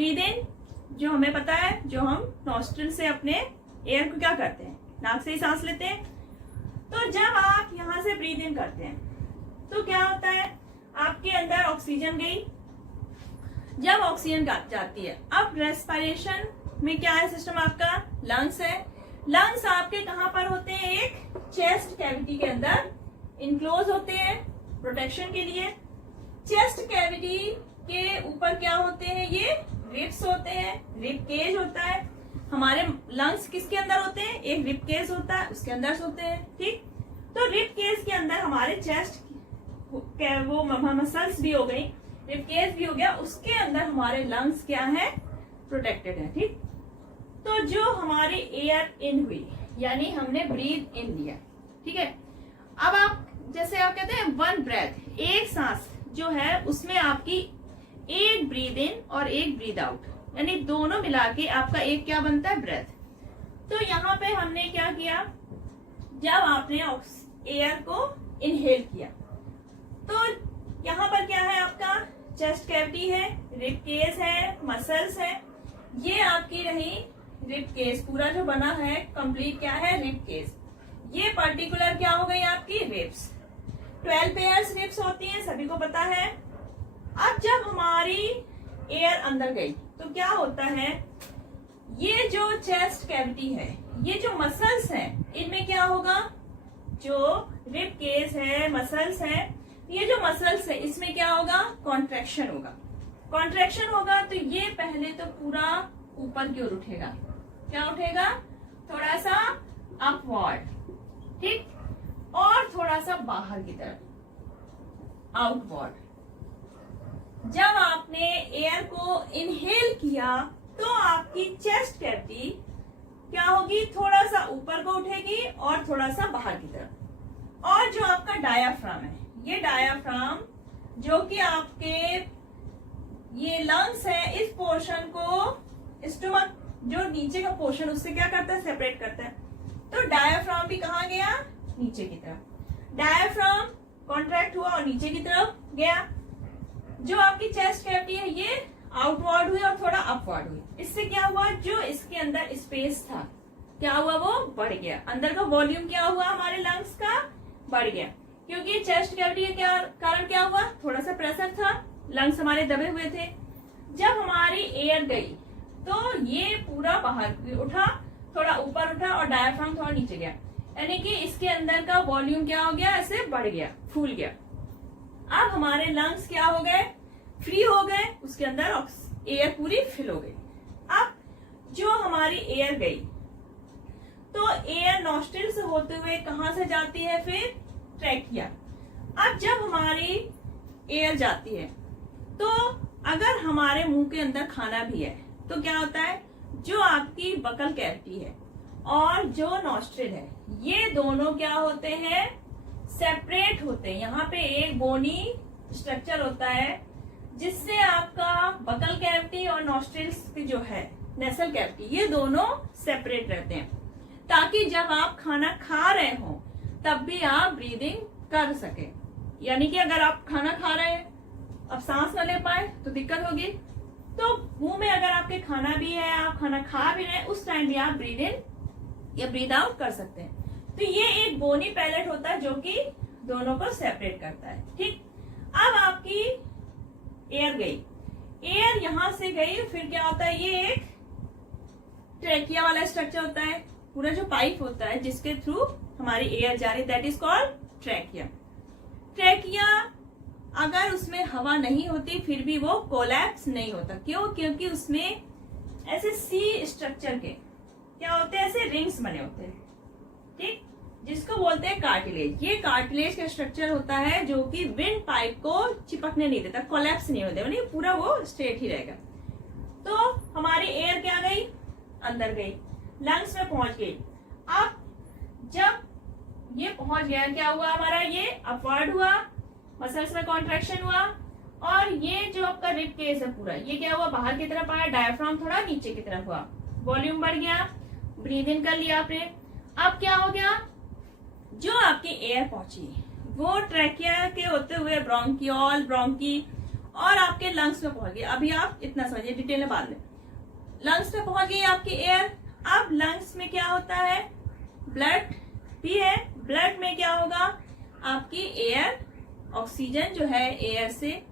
Breathe in, जो हमें पता है, जो हम नॉस्ट्रिल से अपने एयर को क्या करते हैं, नाक से ही सांस लेते हैं। तो जब आप यहाँ से ब्रीद इन करते हैं तो क्या होता है, आपके अंदर ऑक्सीजन गई। जब ऑक्सीजन जाती है, अब रेस्पिरेशन में क्या है सिस्टम आपका, लंग्स है। लंग्स आपके कहाँ पर होते हैं, एक चेस्ट कैविटी के अंदर इनक्लोज होते हैं प्रोटेक्शन के लिए। चेस्ट कैविटी के ऊपर क्या होते हैं, ये रिब्स होते हैं, रिब केज होता है। हमारे लंग्स किसके अंदर होते हैं, एक रिब केज होता है, उसके अंदर सोते हैं। ठीक, तो रिब केज के अंदर हमारे चेस्ट वो मसल्स भी हो गई, रिब केज भी हो गया, उसके अंदर हमारे लंग्स क्या है, प्रोटेक्टेड है। ठीक, तो जो हमारी एयर इन हुई, यानी हमने ब्रीथ इन लिया, ठीक है। अब आप जैसे आप कहते हैं वन ब्रेथ, एक सांस जो है उसमें आपकी एक ब्रीद इन और एक ब्रीद आउट, यानी दोनों मिला के आपका एक क्या बनता है, ब्रेथ। तो यहाँ पे हमने क्या किया, जब आपने एयर को इनहेल किया तो यहाँ पर क्या है, आपका चेस्ट कैविटी है, रिब केस है, मसल्स है। ये आपकी रही रिब केस, पूरा जो बना है कंप्लीट क्या है, रिब केस। ये पर्टिकुलर क्या हो गई आपकी रिब्स, 12 पेयर्स रिब्स होती हैं, सभी को पता है। अब जब हमारी एयर अंदर गई तो क्या होता है, ये जो चेस्ट कैविटी है, ये जो मसल्स हैं, इनमें क्या होगा, जो रिब केस है, मसल्स है, ये जो मसल्स है इसमें क्या होगा, कॉन्ट्रैक्शन होगा। कॉन्ट्रैक्शन होगा तो ये पहले तो पूरा ऊपर की ओर उठेगा, क्या उठेगा, थोड़ा सा अपवर्ड, ठीक, और थोड़ा सा बाहर की तरफ आउटवर्ड। जब आपने एयर को इनहेल किया तो आपकी चेस्ट कैविटी क्या होगी, थोड़ा सा ऊपर को उठेगी और थोड़ा सा बाहर की तरफ। और जो आपका डायाफ्राम है, ये डायाफ्राम जो कि आपके ये लंग्स है, इस पोर्शन को स्टमक जो नीचे का पोर्शन उससे क्या करता है, सेपरेट करता है। तो डायाफ्राम भी कहाँ गया, नीचे की तरफ। डायाफ्राम कॉन्ट्रैक्ट हुआ और नीचे की तरफ गया। जो आपकी चेस्ट कैविटी है ये आउटवर्ड हुई और थोड़ा अपवर्ड हुई। इससे क्या हुआ, जो इसके अंदर स्पेस था क्या हुआ, वो बढ़ गया। अंदर का वॉल्यूम क्या हुआ, हमारे लंग्स का बढ़ गया, क्योंकि चेस्ट कैविटी के कारण क्या हुआ, थोड़ा सा प्रेशर था, लंग्स हमारे दबे हुए थे। जब हमारी एयर गई तो ये पूरा बाहर उठा, थोड़ा ऊपर उठा और डायफ्राम थोड़ा नीचे गया, यानी कि इसके अंदर का वॉल्यूम क्या हो गया, ऐसे बढ़ गया, फूल गया। अब हमारे लंग्स क्या हो गए, फ्री हो गए, उसके अंदर एयर पूरी फिल हो गई। अब जो हमारी एयर गई तो एयर नॉस्ट्रिल से होते हुए कहां से जाती है, फिर ट्रैकिया। अब जब हमारी एयर जाती है तो अगर हमारे मुंह के अंदर खाना भी है तो क्या होता है, जो आपकी बकल कैविटी है और जो नॉस्ट्रिल है, ये दोनों क्या होते हैं, सेपरेट होते हैं। यहाँ पे एक बोनी स्ट्रक्चर होता है जिससे आपका बकल कैविटी और नॉस्ट्रिल्स की जो है नेसल कैविटी, ये दोनों सेपरेट रहते हैं, ताकि जब आप खाना खा रहे हो तब भी आप ब्रीदिंग कर सके। यानी कि अगर आप खाना खा रहे हैं, अब सांस न ले पाए तो दिक्कत होगी, तो मुंह में अगर आपके खाना भी है, आप खाना खा भी रहे हैं, उस टाइम भी आप ब्रीद इन या ब्रीद आउट कर सकते हैं। तो ये एक बोनी पैलेट होता है जो कि दोनों को सेपरेट करता है। ठीक, अब आपकी एयर गई, एयर यहां से गई, फिर क्या होता है, ये एक ट्रैकिया वाला स्ट्रक्चर होता है, पूरा जो पाइप होता है जिसके थ्रू हमारी एयर जा रही, that is called trachea. Trachea अगर उसमें हवा नहीं होती फिर भी वो कोलैप्स नहीं होता। क्यों? क्योंकि उसमें ऐसे सी स्ट्रक्चर के क्या होते हैं, ऐसे रिंग्स बने होते हैं, ठीक, जिसको बोलते हैं कार्टिलेज। ये कार्टिलेज का स्ट्रक्चर होता है जो कि विंड पाइप को चिपकने नहीं देता, कोलैप्स नहीं होता, यानी पूरा वो स्ट्रेट ही रहेगा। तो हमारी एयर क्या गई, अंदर गई, लंग्स में पहुंच गई। अब जब ये पहुंच गया, क्या हुआ हमारा, ये अपवर्ड हुआ, मसल्स में कॉन्ट्रैक्शन हुआ, और ये जो आपका रिब केस है पूरा, ये क्या हुआ, बाहर की तरफ आया, डायफ्राम थोड़ा नीचे की तरफ हुआ, वॉल्यूम बढ़ गया, ब्रीद इन कर लिया आपने। अब क्या हो गया, जो आपकी एयर पहुंची वो ट्रैकिया के होते हुए ब्रोंकियोल, ब्रोंकी और आपके लंग्स में पहुंच गई। अभी आप इतना समझिए, डिटेल में बाद में। लंग्स में पहुंच गई आपकी एयर। अब लंग्स में क्या होता है, ब्लड भी है। ब्लड में क्या होगा, आपकी एयर, ऑक्सीजन जो है एयर से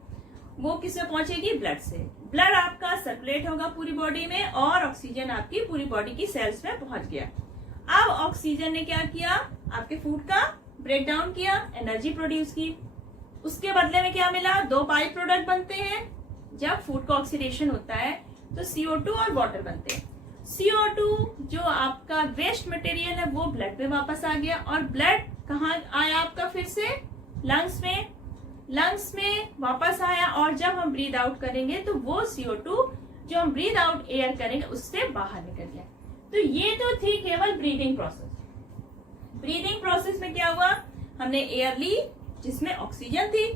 वो किससे पहुंचेगी, ब्लड से। ब्लड आपका सर्कुलेट होगा पूरी बॉडी में और ऑक्सीजन आपकी पूरी बॉडी की सेल्स में पहुंच गया। अब ऑक्सीजन ने क्या किया, आपके फूड का ब्रेक डाउन किया, एनर्जी प्रोड्यूस की। उसके बदले में क्या मिला, 2 बाई प्रोडक्ट बनते हैं। जब फूड का ऑक्सीडेशन होता है तो CO2 और वाटर बनते हैं। CO2 जो आपका वेस्ट मटेरियल है वो ब्लड में वापस आ गया और ब्लड कहाँ आया आपका, फिर से लंग्स में। लंग्स में वापस आया और जब हम ब्रीद आउट करेंगे तो वो CO2 जो हम ब्रीद आउट एयर करेंगे उससे बाहर निकल गया। तो ये तो थी केवल ब्रीदिंग प्रोसेस। ब्रीदिंग प्रोसेस में क्या हुआ, हमने एयर ली जिसमें ऑक्सीजन थी,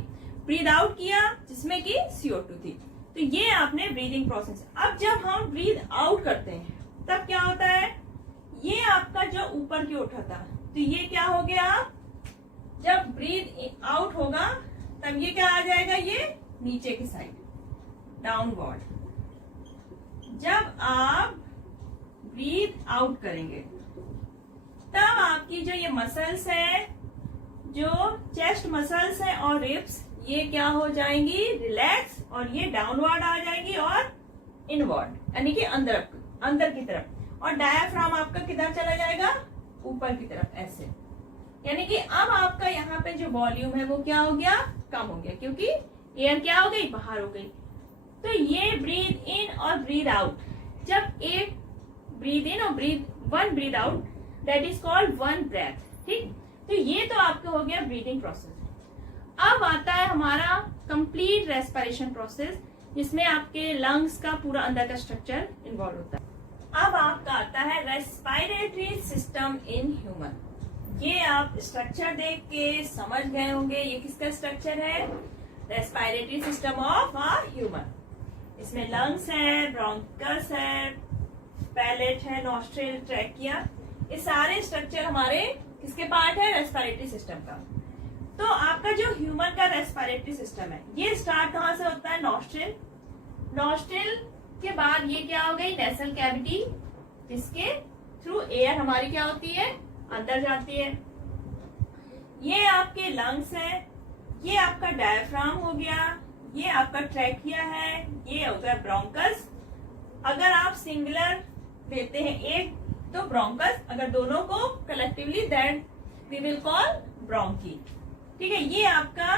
ब्रीद आउट किया जिसमें कि CO2 थी। तो ये आपने ब्रीदिंग प्रोसेस। अब जब हम ब्रीद आउट करते हैं तब क्या होता है, ये आपका जो ऊपर की उठा था तो ये क्या हो गया, जब ब्रीद आउट होगा तब ये क्या आ जाएगा, ये नीचे की साइड, डाउनवर्ड। जब आप ब्रीद आउट करेंगे तब आपकी जो ये मसल्स है, जो चेस्ट मसल्स है और रिब्स, ये क्या हो जाएंगी, रिलैक्स, और ये डाउनवर्ड आ जाएंगी और इनवर्ड यानी कि अंदर की तरफ। और डायाफ्राम आपका किधर चला जाएगा, ऊपर की तरफ, ऐसे। यानी कि अब आपका यहाँ पे जो वॉल्यूम है वो क्या हो गया, कम हो गया, क्योंकि एयर क्या हो गई, बाहर हो गई। तो ये ब्रीद इन और ब्रीद आउट, जब एक ब्रीद इन और one breathe out, that is called one breath. ठीक, तो ये तो आपका हो गया ब्रीदिंग प्रोसेस। अब आता है हमारा कंप्लीट रेस्पिरेशन प्रोसेस, जिसमें आपके लंग्स का पूरा अंदर का स्ट्रक्चर इन्वॉल्व होता है। अब आपका आता है रेस्पिरेटरी सिस्टम इन ह्यूमन। ये आप स्ट्रक्चर देख के समझ गए होंगे ये किसका स्ट्रक्चर है, respiratory system of a human. इसमें लंग्स है, ब्रोंकस है, पैलेट है, नॉस्ट्रिल, ट्रैकिया, ये सारे स्ट्रक्चर हमारे किसके पार्ट है, रेस्पिरेटरी सिस्टम का। तो आपका जो ह्यूमन का रेस्पिरेटरी सिस्टम है ये स्टार्ट कहाँ से होता है, नॉस्ट्रिल। नॉस्ट्रिल के बाद ये क्या हो गई, नेसल कैविटी, जिसके थ्रू एयर हमारी क्या होती है, अंदर जाती है। ये आपके लंग्स है, ये आपका डायफ्राम हो गया, ये आपका ट्रैकिया है, ये हो गया ब्रोंकस। अगर आप सिंगुलर लेते हैं एक तो ब्रोंकस, अगर दोनों को collectively then we will call bronchi. ठीक है, ये आपका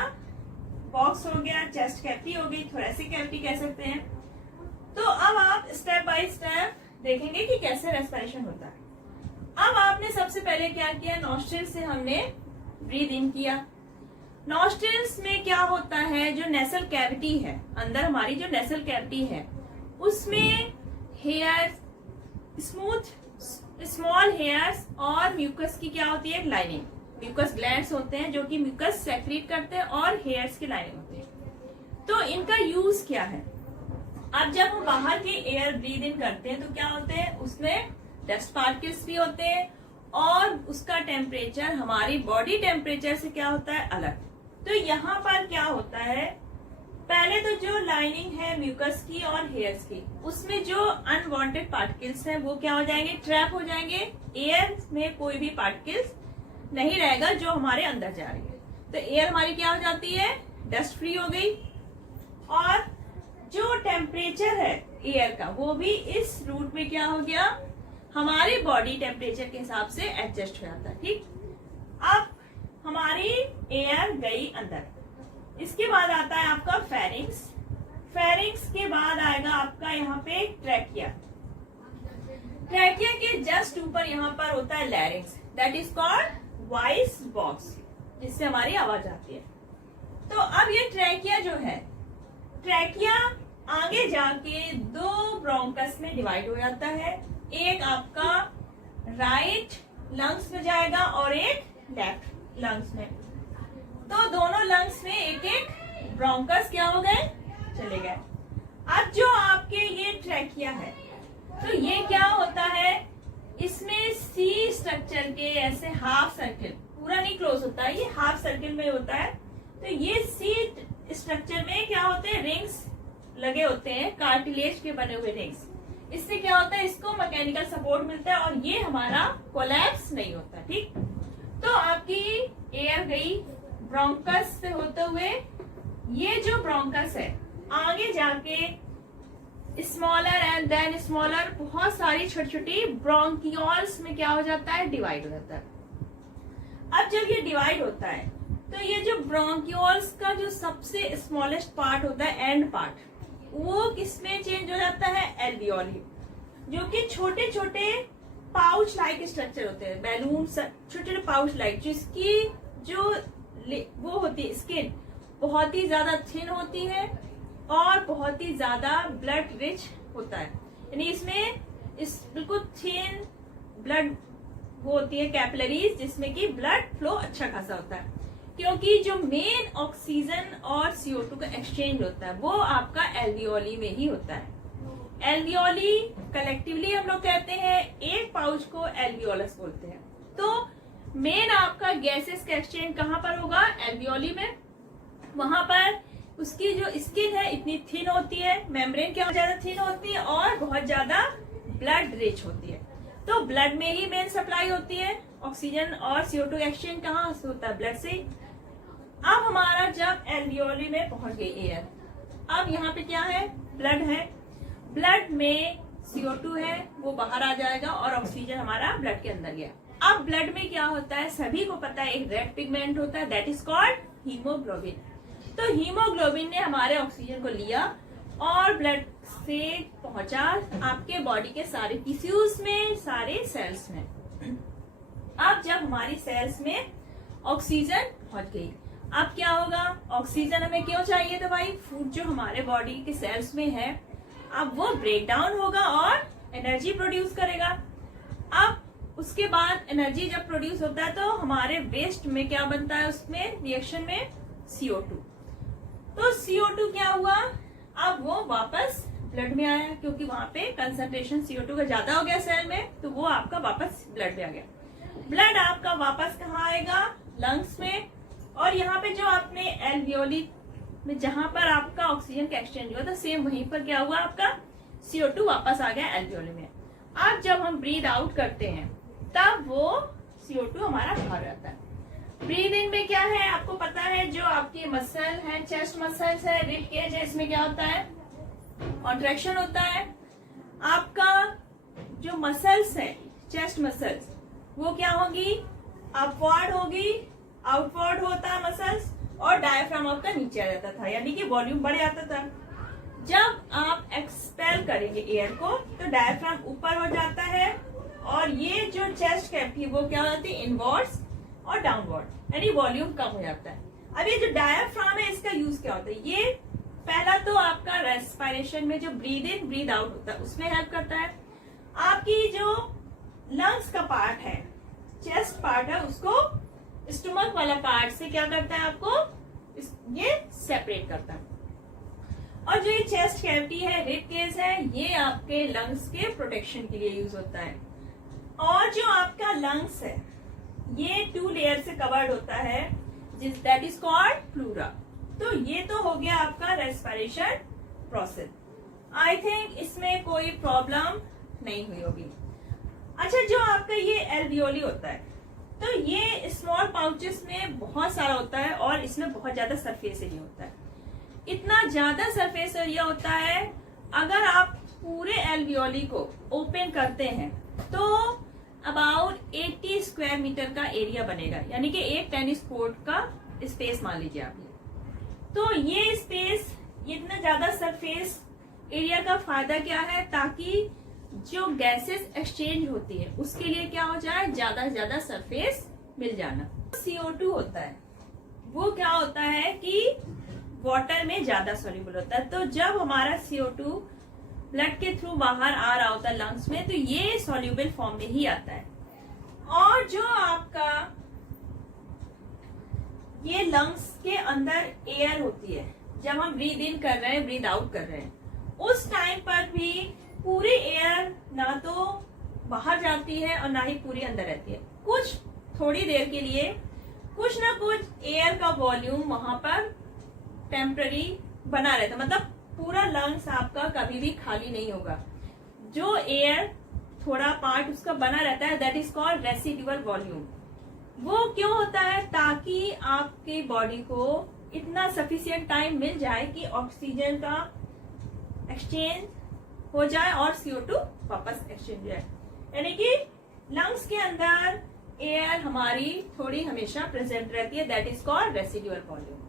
बॉक्स हो गया, चेस्ट कैविटी हो गई, थोरेसिक कैविटी कह सकते हैं। तो अब आप स्टेप बाय स्टेप देखेंगे कि कैसे रेस्पिरेशन होता है। अब आपने सबसे पहले क्या किया, नॉस्ट्रिल से हमने ब्रीद इन किया। नॉस्ट्रिल्स में क्या होता है, जो नेसल कैविटी है, अंदर हमारी जो नेसल कैविटी है उसमें हेयर, स्मॉल हेयर्स और म्यूकस की क्या होती है, लाइनिंग। म्यूकस ग्लैंड्स होते हैं जो कि म्यूकस सेक्रेट करते हैं और हेयर्स की लाइनिंग होती है। तो इनका यूज क्या है, अब जब हम बाहर की एयर ब्रीद इन करते हैं तो क्या होते हैं, उसमें डस्ट पार्टिकल्स भी होते हैं और उसका टेम्परेचर हमारी बॉडी टेम्परेचर से क्या होता है, अलग। तो यहाँ पर क्या होता है, पहले तो जो लाइनिंग है म्यूकस की और हेयर्स की, उसमें जो अनवांटेड पार्टिकल्स हैं वो क्या हो जाएंगे, ट्रैप हो जाएंगे। एयर में कोई भी पार्टिकल्स नहीं रहेगा जो हमारे अंदर जा रही है। तो एयर हमारी क्या हो जाती है, डस्ट फ्री हो गई। और जो टेम्परेचर है एयर का वो भी इस रूट में क्या हो गया, हमारी बॉडी टेम्परेचर के हिसाब से एडजस्ट हो जाता है। ठीक, अब हमारी एयर गई अंदर। इसके बाद आता है आपका फेरिंग्स। फेरिंग्स के बाद आएगा आपका यहाँ पे ट्रैकिया। ट्रैकिया के जस्ट ऊपर यहाँ पर होता है लैरिंग्स, that is called voice box, जिससे हमारी आवाज आती है। तो अब ये ट्रैकिया जो है, ट्रैकिया आगे जाके 2 ब्रोंकस में डिवाइड हो जाता है। एक आपका राइट लंग्स में जाएगा और एक लेफ्ट लंग्स में। तो दोनों लंग्स में एक एक ब्रोंकस क्या हो गए, चले गए। अब जो आपके ये ट्रैकिया है तो ये क्या होता है, इसमें सी स्ट्रक्चर के ऐसे हाफ सर्किल, पूरा नहीं क्लोज होता है, ये हाफ सर्किल में होता है। तो ये सी स्ट्रक्चर में क्या होते हैं, रिंग्स लगे होते हैं, कार्टिलेज के बने हुए रिंग्स। इससे क्या होता है, इसको मैकेनिकल सपोर्ट मिलता है और ये हमारा कोलैप्स नहीं होता। ठीक, तो आपकी एयर गई ब्रोंकस से होते हुए, ये जो ब्रोंकस है आगे जाके स्मॉलर एंड देन स्मॉलर बहुत सारी छोटी छोटी ब्रोंकियोल्स में क्या हो जाता है, डिवाइड हो जाता है। अब जब ये डिवाइड होता है तो ये जो ब्रोंकियोल्स का जो सबसे स्मॉलेस्ट पार्ट होता है, एंड पार्ट, वो किसमें चेंज हो जाता है, एल्वियोली, जो कि छोटे छोटे पाउच लाइक स्ट्रक्चर होते हैं, बैलून छोटे छोटे पाउच लाइक, जिसकी जो वो होती है स्किन बहुत ही ज्यादा थिन होती है और बहुत ही ज्यादा ब्लड रिच होता है। यानी इसमें बिल्कुल थिन ब्लड वो होती है कैपिलरीज, जिसमें कि ब्लड फ्लो अच्छा खासा होता है, क्योंकि जो मेन ऑक्सीजन और CO2 का एक्सचेंज होता है वो आपका एल्वियोली में ही होता है। एल्वियोली कलेक्टिवली हम लोग कहते हैं, एक पाउच को एल्वियोलस बोलते हैं। तो मेन आपका गैसेस का एक्सचेंज कहाँ पर होगा, एल्वियोली में। वहां पर उसकी जो स्किन है इतनी थिन होती है, मेम्ब्रेन क्या ज्यादा थिन होती है और बहुत ज्यादा ब्लड रिच होती है। तो ब्लड में ही मेन सप्लाई होती है, ऑक्सीजन और CO2 एक्सचेंज कहाँ से होता है, ब्लड से। अब हमारा जब एल्वियोली में पहुंच गई एयर, अब यहाँ पे क्या है, ब्लड है, ब्लड में CO2 है, वो बाहर आ जाएगा और ऑक्सीजन हमारा ब्लड के अंदर गया। अब ब्लड में क्या होता है, सभी को पता है, एक रेड पिगमेंट होता है, दैट इज कॉल्ड हीमोग्लोबिन। तो हीमोग्लोबिन ने हमारे ऑक्सीजन को लिया और ब्लड से पहुंचा आपके बॉडी के सारे टिश्यूज में, सारे सेल्स में। अब जब हमारी सेल्स में ऑक्सीजन पहुंच गई, अब क्या होगा, ऑक्सीजन हमें क्यों चाहिए, तो भाई फूड जो हमारे बॉडी के सेल्स में है, अब वो ब्रेक डाउन होगा और एनर्जी प्रोड्यूस करेगा। अब उसके बाद एनर्जी जब प्रोड्यूस होता है तो हमारे वेस्ट में क्या बनता है, उसमें रिएक्शन में CO2। तो CO2 क्या हुआ, अब वो वापस ब्लड में आया, क्योंकि वहां पे कंसंट्रेशन CO2 का ज्यादा हो गया सेल में, तो वो आपका वापस ब्लड में आ गया। ब्लड आपका वापस कहाँ आएगा, लंग्स में। और यहाँ पे जो आपने एल्वियोली में जहां पर आपका ऑक्सीजन का एक्सचेंज हुआ था, सेम वहीं पर क्या हुआ, आपका CO2 वापस आ गया एल्वियोली में। अब जब हम ब्रीद आउट करते हैं तब वो CO2 हमारा बाहर रहता है। ब्रीद इन में क्या है, आपको पता है, जो आपकी मसल है, चेस्ट मसल्स है, रिब केज है, इसमें क्या होता है, कॉन्ट्रैक्शन होता है। आपका जो मसल्स है, चेस्ट मसल्स, वो क्या होगी, अपवर्ड होगी, आउटवर्ड होता है मसल्स, और डायफ्राम आपका नीचे आ जाता था, यानी कि वॉल्यूम बढ़ जाता था। जब आप एक्सपेल करेंगे एयर को तो डायफ्राम ऊपर हो जाता है और ये जो चेस्ट कैविटी वो क्या होती है, इनवर्ड्स और डाउनवर्ड, यानी वॉल्यूम कम हो जाता है। अब ये जो डायफ्राम है इसका यूज क्या होता है, ये पहला तो आपका रेस्पिरेशन में जो ब्रीद इन ब्रीद आउट होता है उसमें हेल्प करता है। आपकी जो लंग्स का पार्ट है, चेस्ट पार्ट है, उसको स्टमक वाला पार्ट से क्या करता है, आपको ये सेपरेट करता है। और जो ये चेस्ट कैविटी है, रिब केज है, ये आपके लंग्स के प्रोटेक्शन के लिए यूज होता है। और जो आपका लंग्स है ये 2 लेयर से कवर्ड होता है, दैट इज कॉल्ड प्लूरा। तो ये तो हो गया आपका रेस्पिरेशन प्रोसेस। आई थिंक इसमें कोई प्रॉब्लम नहीं हुई होगी। अच्छा, जो आपका ये एल्वियोली होता है, तो ये स्मॉल पाउचेस में बहुत सारा होता है और इसमें बहुत ज्यादा सरफेस एरिया होता है। इतना ज्यादा सरफेस एरिया होता है, अगर आप पूरे एल्वियोली को ओपन करते हैं तो अबाउट 80 स्क्वायर मीटर का एरिया बनेगा, यानी कि एक टेनिस कोर्ट का स्पेस मान लीजिए आप। तो ये स्पेस, इतना ज्यादा सरफेस एरिया का फायदा क्या है, ताकि जो गैसेस एक्सचेंज होती है उसके लिए क्या हो जाए, ज्यादा से ज्यादा सरफेस मिल जाना। CO2 होता है, वो क्या होता है कि वाटर में ज्यादा सोल्यूबल होता है। तो जब हमारा CO2 ब्लड के थ्रू बाहर आ रहा होता है लंग्स में, तो ये सोल्यूबल फॉर्म में ही आता है। और जो आपका ये लंग्स के अंदर एयर होती है, जब हम ब्रीद इन कर रहे हैं, ब्रीद आउट कर रहे हैं, उस टाइम पर भी पूरी एयर ना तो बाहर जाती है और ना ही पूरी अंदर रहती है। कुछ थोड़ी देर के लिए कुछ ना कुछ एयर का वॉल्यूम वहां पर टेम्पररी बना रहता, मतलब पूरा लंग्स आपका कभी भी खाली नहीं होगा। जो एयर थोड़ा पार्ट उसका बना रहता है that is called residual volume. वो क्यों होता है? ताकि आपकी बॉडी को इतना सफिशिएंट टाइम मिल जाए कि ऑक्सीजन का एक्सचेंज हो जाए और CO2 वापस एक्सचेंज हो जाए। यानी कि लंग्स के अंदर एयर हमारी थोड़ी हमेशा प्रेजेंट रहती है, that is called residual volume.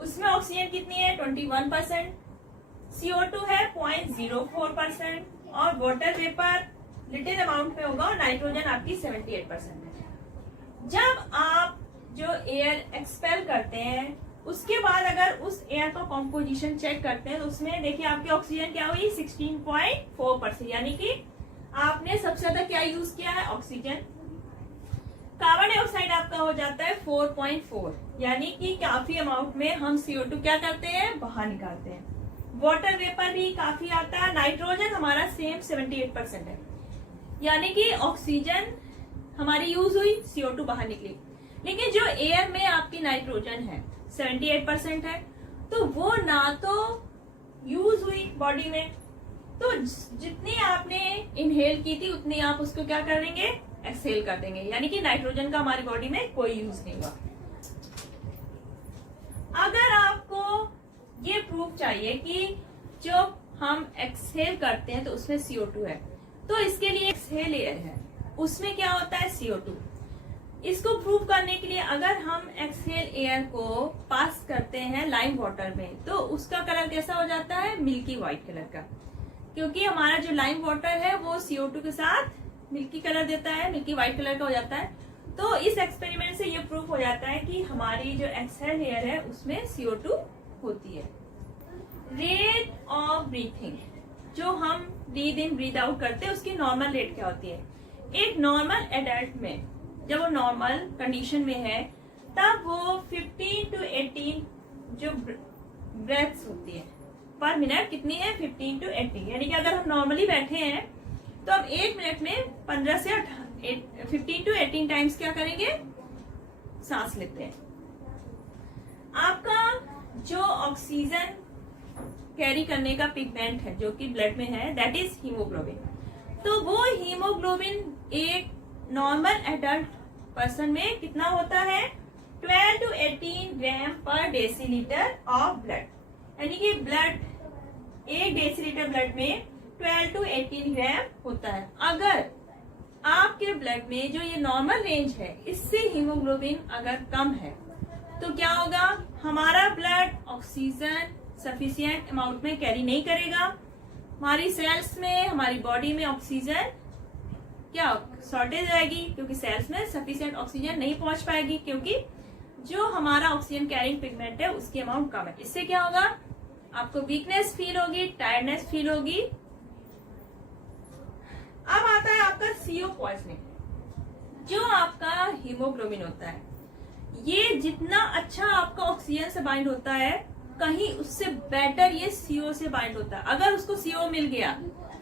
उसमें ऑक्सीजन कितनी है? 21%, CO2 है 0.04% और वाटर वेपर लिटिल अमाउंट में होगा और नाइट्रोजन आपकी 78% है। जब आप जो एयर एक्सपेल करते हैं उसके बाद अगर उस एयर का कॉम्पोजिशन चेक करते हैं तो उसमें देखिए आपकी ऑक्सीजन क्या हुई? 16.4%, यानी कि आपने सबसे ज्यादा क्या यूज किया है? ऑक्सीजन। कार्बन डाइऑक्साइड आपका हो जाता है 4.4, यानी कि काफी अमाउंट में हम CO2 क्या करते हैं? बाहर निकालते हैं। वाटर वेपर भी काफी आता है। नाइट्रोजन हमारा सेम 78% है, यानी कि ऑक्सीजन हमारी यूज हुई, CO2 बाहर निकली। लेकिन जो एयर में आपकी नाइट्रोजन है 78% है, तो वो ना तो यूज हुई बॉडी में, तो जितनी आपने इनहेल की थी उतनी आप उसको क्या करेंगे? एक्सहेल कर देंगे, यानी कि नाइट्रोजन का हमारी बॉडी में कोई यूज नहीं हुआ। अगर आपको ये प्रूफ चाहिए कि जो हम एक्सहेल करते हैं तो उसमें CO2 है, तो इसके लिए एक्सहेल एयर है, उसमें क्या होता है? CO2। इसको प्रूव करने के लिए अगर हम एक्सहेल एयर को पास करते हैं लाइम वाटर में तो उसका कलर कैसा हो जाता है? मिल्की व्हाइट कलर का, क्योंकि हमारा जो लाइम वाटर है वो CO2 के साथ मिल्की कलर देता है, मिल्की व्हाइट कलर का हो जाता है। तो इस एक्सपेरिमेंट से ये प्रूफ हो जाता है कि हमारी जो एक्सहेल एयर है उसमें CO2 होती है। रेट ऑफ ब्रीथिंग, जो हम ब्रीद इन ब्रीद आउट करते हैं उसकी नॉर्मल रेट क्या होती है? एक नॉर्मल एडल्ट में जब वो नॉर्मल कंडीशन में है तब वो 15 to 18 जो ब्रेथ्स होती है पर मिनट कितनी है? 15 to 18, यानी कि अगर हम नॉर्मली बैठे हैं तो हम 1 मिनट में 15 से 15 to 18 टाइम्स क्या करेंगे? सांस लेते हैं। आपका जो ऑक्सीजन कैरी करने का पिगमेंट है जो कि ब्लड में है दैट इज हीमोग्लोबिन। तो वो हीमोग्लोबिन एक नॉर्मल एडल्ट पर्सन में कितना होता है? 12 to 18 ग्राम पर डेसीलीटर ऑफ ब्लड, यानी कि ब्लड 1 डेसीलीटर ब्लड में 12 to 18 ग्राम होता है। अगर आपके ब्लड में जो ये नॉर्मल रेंज है इससे हीमोग्लोबिन अगर कम है तो क्या होगा? हमारा ब्लड ऑक्सीजन सफिशिएंट अमाउंट में कैरी नहीं करेगा, हमारी सेल्स में हमारी बॉडी में ऑक्सीजन क्या शॉर्टेज आएगी, क्योंकि सेल्स में सफिशिएंट ऑक्सीजन नहीं पहुंच पाएगी, क्योंकि जो हमारा ऑक्सीजन कैरिंग पिगमेंट है उसकी अमाउंट कम है। इससे क्या होगा? आपको वीकनेस फील होगी, टायर्डनेस फील होगी। अब आता है आपका CO पॉइजनिंग। जो आपका हीमोग्लोबिन होता है ये जितना अच्छा आपका ऑक्सीजन से बाइंड होता है कहीं उससे बेटर ये CO से बाइंड होता है। अगर उसको CO मिल गया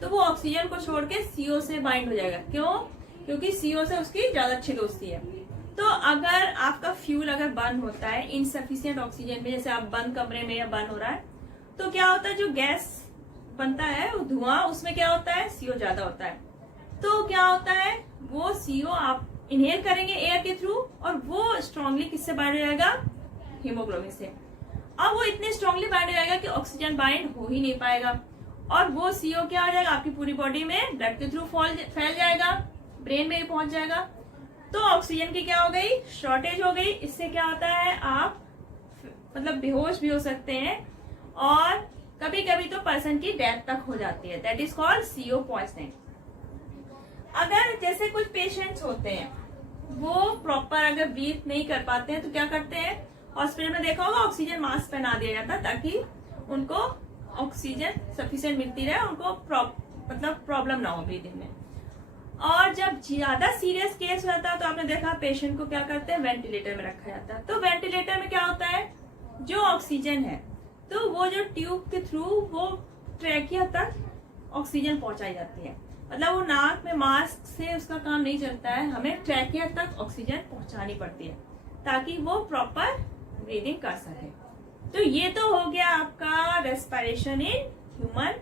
तो वो ऑक्सीजन को छोड़ के CO से बाइंड हो जाएगा। क्यों? क्योंकि CO से उसकी ज्यादा अच्छी दोस्ती है। तो अगर आपका फ्यूल अगर बर्न होता है इनसफिशिएंट ऑक्सीजन में, जैसे आप बंद कमरे में या बर्न हो रहा है, तो क्या होता है? जो गैस बनता है वो धुआं, उसमें क्या होता है? CO ज्यादा होता है। तो क्या होता है? वो CO आप इनहेल करेंगे एयर के थ्रू और वो स्ट्रांगली किससे बाइंड हो जाएगा? हीमोग्लोबिन से। अब वो इतने स्ट्रांगली बाइंड हो जाएगा कि ऑक्सीजन बाइंड हो ही नहीं पाएगा और वो CO क्या हो जाएगा? आपकी पूरी बॉडी में ब्लड के थ्रू फैल जाएगा, ब्रेन में ही पहुंच जाएगा। तो ऑक्सीजन की क्या हो गई? शॉर्टेज हो गई। इससे क्या होता है? आप मतलब बेहोश भी हो सकते हैं और कभी कभी तो पर्सन की डेथ तक हो जाती है, that is called CO poisoning. अगर जैसे कुछ पेशेंट्स होते हैं वो प्रॉपर अगर ब्रीथ नहीं कर पाते हैं तो क्या करते हैं? हॉस्पिटल में देखा होगा ऑक्सीजन मास्क पहना दिया जाता है ताकि उनको ऑक्सीजन सफिशिएंट मिलती रहे, उनको मतलब प्रॉब्लम ना हो ब्रीदिंग में। और जब ज्यादा सीरियस केस रहता है तो आपने देखा पेशेंट को क्या करते हैं? वेंटिलेटर में रखा जाता है। तो वेंटिलेटर में क्या होता है? जो ऑक्सीजन है तो वो जो ट्यूब के थ्रू वो ट्रैकिया तक ऑक्सीजन पहुंचाई जाती है, मतलब वो नाक में मास्क से उसका काम नहीं चलता है, हमें ट्रैकिया तक ऑक्सीजन पहुंचानी पड़ती है ताकि वो प्रॉपर ब्रीदिंग कर सके। तो ये तो हो गया आपका रेस्पिरेशन इन ह्यूमन